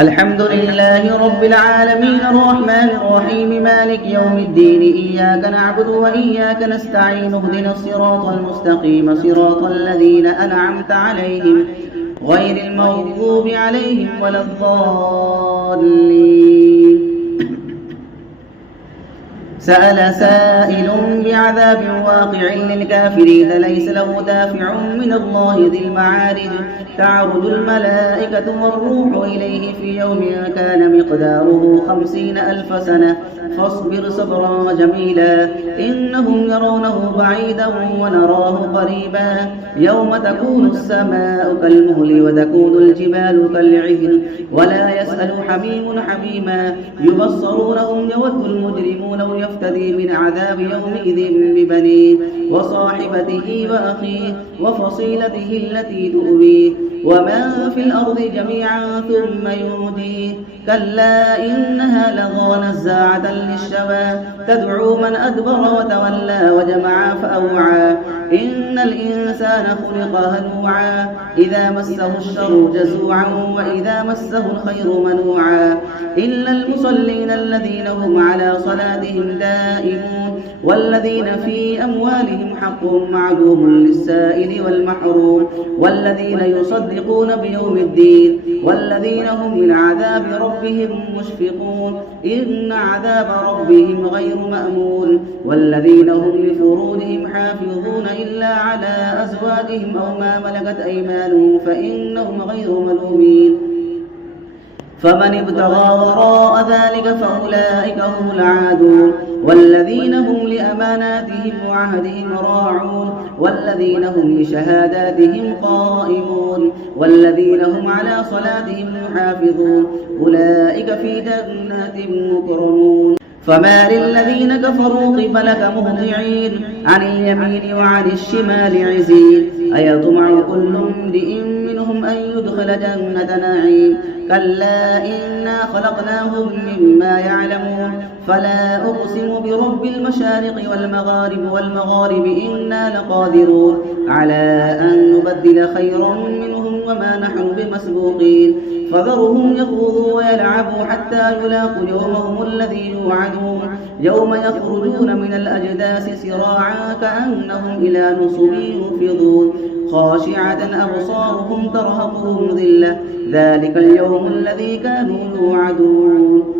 الحمد لله رب العالمين الرحمن الرحيم مالك يوم الدين إياك نعبد وإياك نستعين اهدنا الصراط المستقيم صراط الذين أنعمت عليهم غير المغضوب عليهم ولا الضالين. سأل سائل بعذاب واقع للكافرين ليس له دافع من الله ذي المعارج تعرج الملائكة والروح إليه في يوم كان مقداره 50,000 سنة فاصبر صبرا جميلا إنهم يرونه بعيدا ونراه قريبا يوم تكون السماء كالمهل وتكون الجبال كالعهن ولا يسأل حميم حميما يبصرونهم يود المجرمون لو يفتدي من عذاب يومئذ ببنيه وصاحبته وأخيه وفصيلته التي تؤويه ومن في الأرض جميعا ثم ينجيه كلا إنها لظى نزاعة للشوى تدعو من أدبر وتولى وجمع فأوعى إن الإنسان خلق هلوعا إذا مسه الشر جزوعا وإذا مسه الخير منوعا إلا المصلين الذين هم على صلاتهم دائمون والذين في أموالهم حق معلوم للسائل والمحروم والذين يصدقون بيوم الدين والذين هم من عذاب ربهم مشفقون إن عذاب ربهم غير مأمون والذين هم لفروجهم حافظون إلا على أزواجهم أو ما ملكت أيمانهم فإنهم غير ملومين فمن ابتغى وراء ذلك فأولئك هم العادون والذين هم لأماناتهم وعهدهم راعون والذين هم لشهاداتهم قائمون والذين هم على صلاتهم يحافظون أولئك في جنات مكرمون فما للذين كفروا قبلك مهطعين عن اليمين وعن الشمال عزين أيطمع كل امرئ منهم أن يدخل جنة نعيم كلا إنا خلقناهم مما يعلمون فلا أقسم برب المشارق والمغارب إنا لقادرون على أن نبدل خيرا منهم وما نحن بمسبوقين فذرهم يخوضوا ويلعبوا حتى يلاقوا يومهم الذي يوعدون يوم يخرجون من الأجداث سراعا كأنهم إلى نصب يوفضون خاشعة أبصارهم ترهقهم ذلة ذلك اليوم الذي كانوا يوعدون